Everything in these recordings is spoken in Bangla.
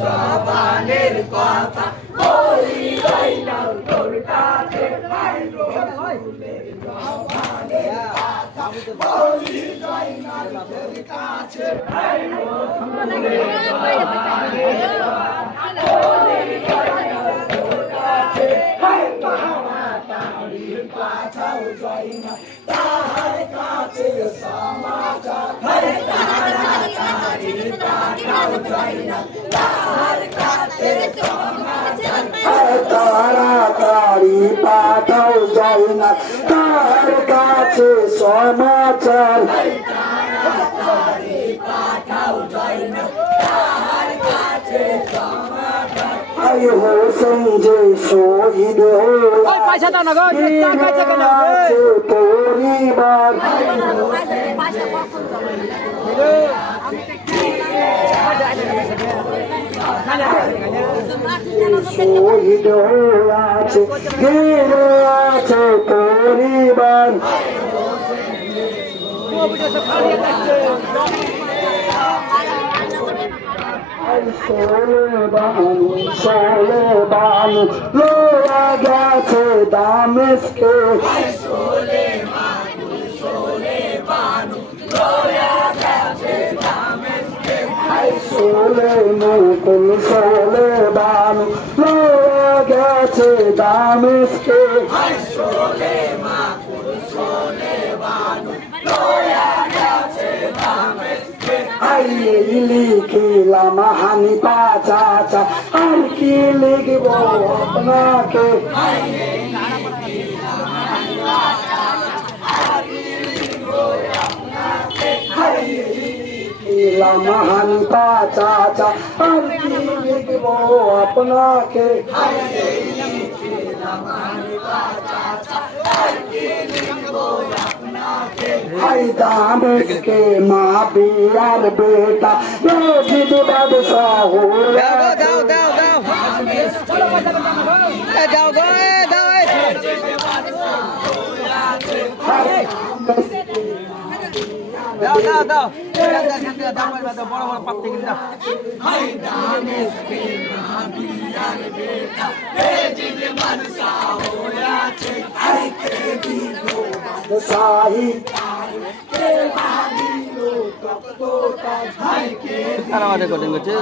জবানের কথা বলি যাই না তোর কাছে বলি যাই না তোর কাছে পাঠাও যাই না তাহার কাছে সমাচার তাড়াতাড়ি পাঠাও যায় না তার কাছে সমাচার হোসেন যে শহীদ পরিবার শহীদ আছে গেলে আছে পরিবার সোলে বানু লোয়া গেছে দামেস্কে সোলে মুকুল সোলে বানু লোয়া গেছে দামেস্কে লিখিলাম হানিফা চাচা আর কি লিখব আপনাকে লিখিলাম হানিফা চাচা আর কি লিখব আপনাকে দামেস্কে মা বিয়ার বেটা রশিদ বাদশাহ দাও বড় বড় পাপ্তি কিনা আমাদের কোটিং করছে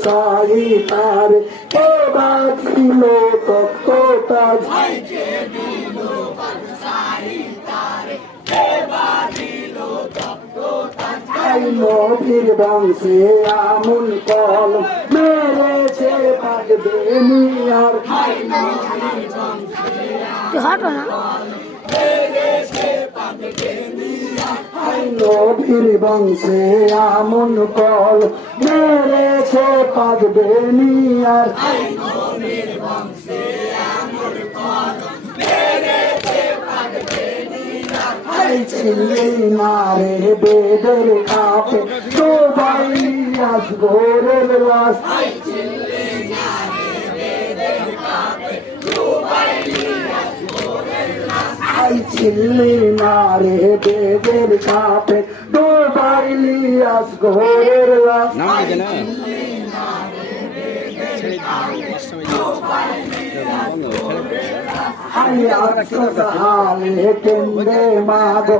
সাহি তার কে বাঁচিল তত্ত্বতাজ নবীর বংশে আমুল কল মেরেছে পাকবে নিয়ার নবীর বংশে আমুল কল মেরেছে পাকবে নিয়ার ছিলি মারে বেদের কাপে সবাই আসগরের লাশ ছিলি মারে বেদের কাপে ডোবাইলি আসগরের লাশ হালে কেন্দ্রে মাগো